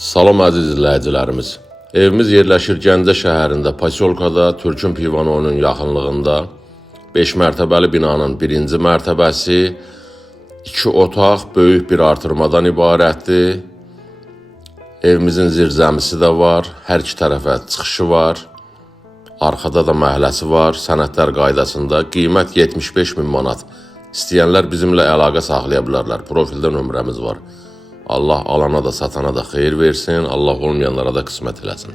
Salam əziz izləyicilərimiz. Evimiz yerləşir Gəncə şəhərində, Pasyolkada, Türkün Pivanonun yaxınlığında. 5 mərtəbəli binanın 1-ci mərtəbəsi, 2 otaq, böyük bir artırmadan ibarətdir. Evimizin zirzəmisi də var, hər iki tərəfə çıxışı var. Arxada da məhəlləsi var, sənədlər qaydasında. Qiymət 75.000 manat. İstəyənlər bizimlə əlaqə saxlaya bilərlər. Profildə nömrəmiz var. Allah alana da satana da xeyir versin, Allah olmayanlara da qismət eləsin.